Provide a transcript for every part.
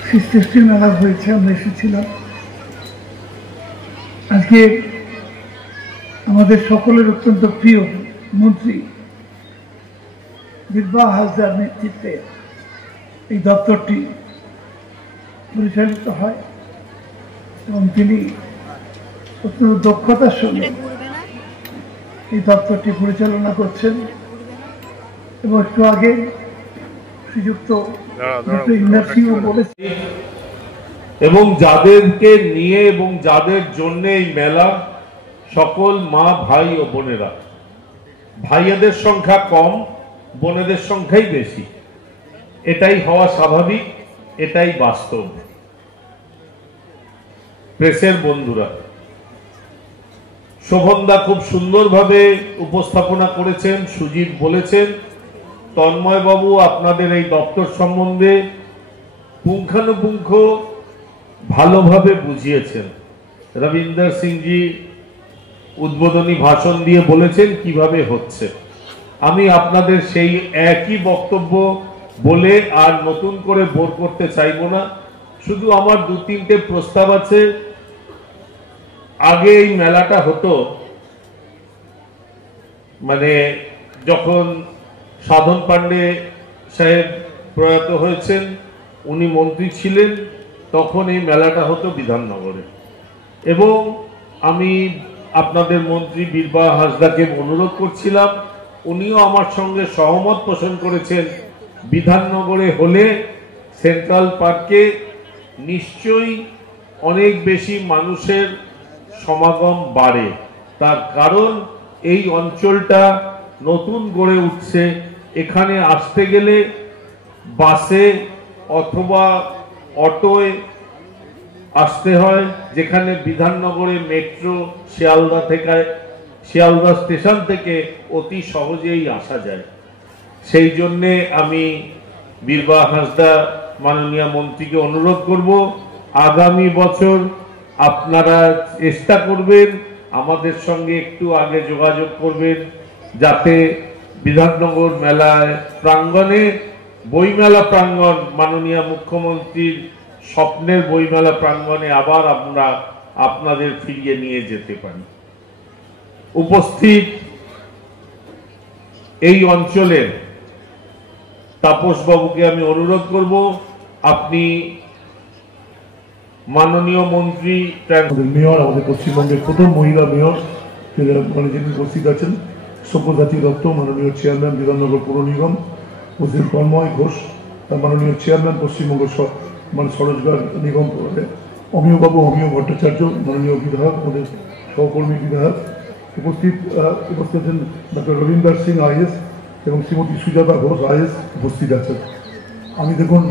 সৃষ্টি মেলা হয়েছে, আমরা এসেছিলাম। আজকে আমাদের সকলের অত্যন্ত প্রিয় মন্ত্রী বিরবাহ হাসদার নেতৃত্বে এই দপ্তরটি পরিচালিত হয় এবং তিনি অত্যন্ত দক্ষতার সঙ্গে এই দপ্তরটি পরিচালনা করছেন। এবং একটু আগে শ্রীযুক্ত ইন্দ্র সিংহ বলেছেন, এবং যাদেরকে নিয়ে এবং যাদের জন্য এই মেলা, সকল মা ভাই ও বোনেরা। ভাইয়াদের সংখ্যা কম, বোনেদের সংখ্যাই বেশি। এটাই হওয়া স্বাভাবিক, এটাই বাস্তব। প্রেসের বন্ধুরা, শোভনদা খুব সুন্দরভাবে উপস্থাপনা করেছেন, সুজিত বলেছেন, তন্ময় বাবু আপনাদের এই দপ্তর সম্বন্ধে পুঙ্খানুপুঙ্খ ভালোভাবে বুঝিয়েছেন। রবীন্দ্র সিংজি উদ্বোধনী ভাষণ দিয়ে বলেছেন কিভাবে হচ্ছে। আমি আপনাদের সেই একই বক্তব্য বলে আর নতুন করে বোর করতে চাইব না। শুধু আমার দু তিনটে প্রস্তাব আছে। আগে এই মেলাটা হতো মানে যখন সাধন পান্ডে সাহেব প্রয়াত হয়েছেন, উনি মন্ত্রী ছিলেন, তখন এই মেলাটা হতো বিধাননগরে। এবং আমি আপনাদের মন্ত্রী বিরবাহ হাসদাকে অনুরোধ করছিলাম, উনিও আমার সঙ্গে সহমত পোষণ করেছেন, বিধাননগরে হলে সেন্ট্রাল পার্কে নিশ্চয়ই অনেক বেশি মানুষের সমাগম বাড়ে। তার কারণ এই অঞ্চলটা নতুন গড়ে উঠছে। এখানে আসতে গেলে বাসে অথবা অটোয় আসতে হয়, যেখানে বিধাননগরে মেট্রো শিয়ালদা স্টেশন থেকে অতি সহজেই আসা যায়। সেই জন্যে আমি বিরবাহ হাসদা মাননীয় মন্ত্রীকে অনুরোধ করব, আগামী বছর আপনারা চেষ্টা করবেন, আমাদের সঙ্গে একটু আগে যোগাযোগ করবেন, যাতে বিধাননগর মেলায় প্রাঙ্গণে বইমেলা প্রাঙ্গণ, মাননীয় মুখ্যমন্ত্রীর স্বপ্নের বইমেলা প্রাঙ্গণে আবার আমরা আপনাদের ফিরিয়ে নিয়ে যেতে পারি। উপস্থিত এই অঞ্চলের তাপস বাবুকে আমি অনুরোধ করব, আপনি মাননীয় মন্ত্রী মেয়র, আমাদের পশ্চিমবঙ্গের প্রথম মহিলা মেয়র মানে যিনি উপস্থিত আছেন, সব্যসাচী দত্ত, মাননীয় চেয়ারম্যান বিধাননগর পৌর নিগম, উপস্থিত তন্ময় ঘোষ, মাননীয় চেয়ারম্যান পশ্চিমবঙ্গ মানে সরোজগার নিগম, অমিয়বাবু অমিয় ভট্টাচার্য, মাননীয় বিধায়ক, আমাদের সহকর্মী বিধায়ক, উপস্থিত আছেন ডক্টর রবীন্দ্র সিং আইএস এবং শ্রীমতী সুজাতা ঘোষ আইএস উপস্থিত আছেন। আমি দেখুন,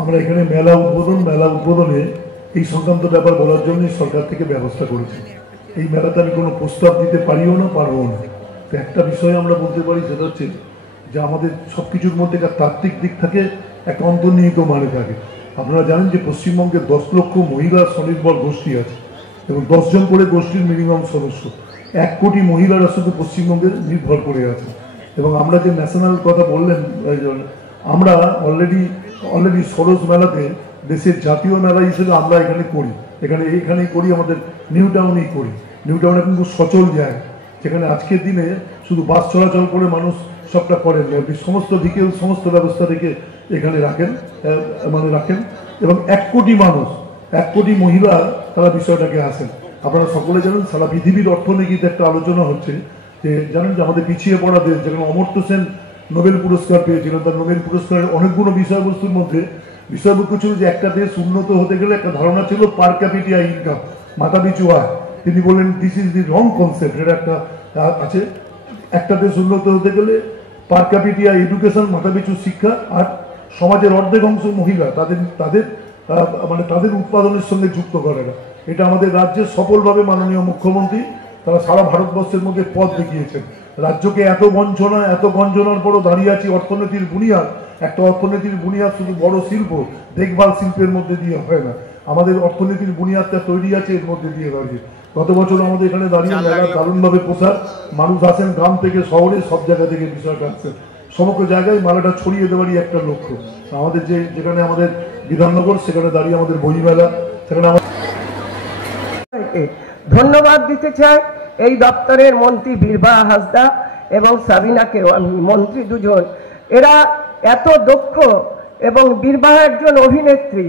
আমরা এখানে মেলা উদ্বোধনে এই সংক্রান্ত ব্যাপার বলার জন্যই সরকার থেকে ব্যবস্থা করেছি। এই মেলাতে আমি কোনো প্রস্তাব দিতে পারিও না, পারবো না। তো একটা বিষয় আমরা বলতে পারি, সেটা হচ্ছে যে আমাদের সব কিছুর মধ্যে একটা তাত্ত্বিক দিক থাকে, একটা অন্তর্নিহিত মানে থাকে। আপনারা জানেন যে পশ্চিমবঙ্গে 10 লক্ষ মহিলা স্বনির্ভর গোষ্ঠী আছে এবং 10 জন করে গোষ্ঠীর মিনিমাম সদস্য। 1 কোটি মহিলারা শুধু পশ্চিমবঙ্গের নির্ভর করে আছে। এবং আমরা যে ন্যাশনাল কথা বললেন, আমরা অলরেডি সরোজ মেলাতে দেশের জাতীয় মেলা হিসেবে আমরা এখানেই করি, আমাদের নিউ টাউনেই করি। নিউ টাউনে কিন্তু সচল যায়, যেখানে আজকের দিনে শুধু বাস চলাচল করে মানুষ সবটা করেন, সমস্ত দিকে সমস্ত ব্যবস্থা রেখে এখানে রাখেন এবং 1 কোটি মানুষ, 1 কোটি মহিলা তারা বিষয়টাকে আসেন। আপনারা সকলে জানেন, সারা পৃথিবীর অর্থনীতিতে একটা আলোচনা হচ্ছে যে জানেন যে আমাদের পিছিয়ে পড়া দেশ, যেখানে অমর্ত্য সেন নোবেল পুরস্কার পেয়েছিলেন, তার নোবেল পুরস্কারের অনেকগুলো বিষয়বস্তুর মধ্যে বিষয়বস্তু ছিল যে একটা দেশ উন্নত হতে গেলে একটা ধারণা ছিল পার ক্যাপিটা ইনকাম, মাথাপিছু আয়। তিনি বললেন this is the wrong concept. এটা একটা আছে, একটা দেশ উন্নত হতে গেলে পার ক্যাপিটা এডুকেশন, মাথাপিছু শিক্ষা, আর সমাজের অর্ধেক অংশ মহিলা, তাদের উৎপাদনের সঙ্গে যুক্ত করে না। এটা আমাদের রাজ্যে সফলভাবে মাননীয় মুখ্যমন্ত্রী তারা সারা ভারতবর্ষের মধ্যে পথ দেখিয়েছেন। রাজ্যকে এত বঞ্চনার পরও দাঁড়িয়ে আছি অর্থনীতির বুনিয়াদ। একটা অর্থনীতির বুনিয়াদ শুধু বড় শিল্প, দেখভাল শিল্পের মধ্যে দিয়ে হয় না। আমাদের অর্থনীতির বুনিয়াদটা তৈরি আছে এর মধ্যে দিয়ে দাঁড়িয়ে। গত বছর আমাদের এখানে দাঁড়িয়ে মেলা দারুণভাবে প্রসার, মানুষ আসেন গ্রাম থেকে শহরে, সব জায়গা থেকে বিষয়টা আসছেন, সমগ্র জায়গায় মেলাটা ছড়িয়ে দেওয়ারই একটা লক্ষ্য। আমাদের যেখানে আমাদের বিধাননগর, সেখানে দাঁড়িয়ে আমাদের বইমেলা, সেখানে ধন্যবাদ দিতে চাই এই দপ্তরের মন্ত্রী বীরবাহ হাঁসদা এবং সাবিনাকেও। আমি মন্ত্রী দুজন, এরা এত দক্ষ, এবং বীরবাহ একজন অভিনেত্রী,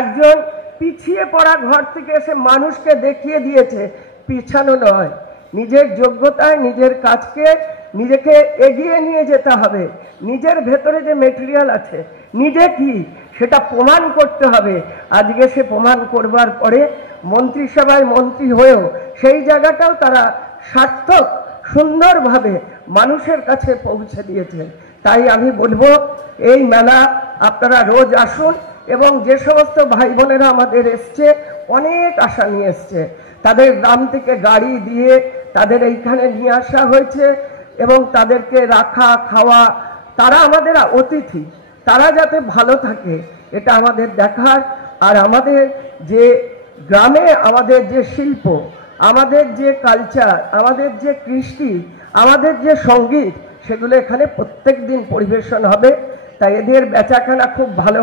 একজন পিছিয়ে পড়া ঘর থেকে এসে মানুষকে দেখিয়ে দিয়েছে পিছানো নয়, নিজের যোগ্যতায় নিজের কাজকে নিজেকে এগিয়ে নিয়ে যেতে হবে। নিজের ভেতরে যে মেটেরিয়াল আছে, নিজে কি সেটা প্রমাণ করতে হবে। আজকে সে প্রমাণ করবার পরে মন্ত্রিসভায় মন্ত্রী হয়েও সেই জায়গাটাও তারা সার্থক সুন্দরভাবে মানুষের কাছে পৌঁছে দিয়েছে। তাই আমি বলবো এই মেলা আপনারা রোজ আসুন, এবং যে সমস্ত ভাই বোনেরা আমাদের এসছে, অনেক আশা নিয়ে এসছে, তাদের গ্রাম থেকে গাড়ি দিয়ে তাদের এইখানে নিয়ে আসা হয়েছে, এবং তাদেরকে রাখা খাওয়া, তারা আমাদের অতিথি, তারা যাতে ভালো থাকে এটা আমাদের দেখার। আর আমাদের যে গ্রামে আমাদের যে শিল্প, আমাদের যে কালচার, আমাদের যে কৃষ্টি, আমাদের যে সঙ্গীত, সেগুলো এখানে প্রত্যেক দিন পরিবেশন হবে। তাই এদের বেচাকেনা খুব ভালো।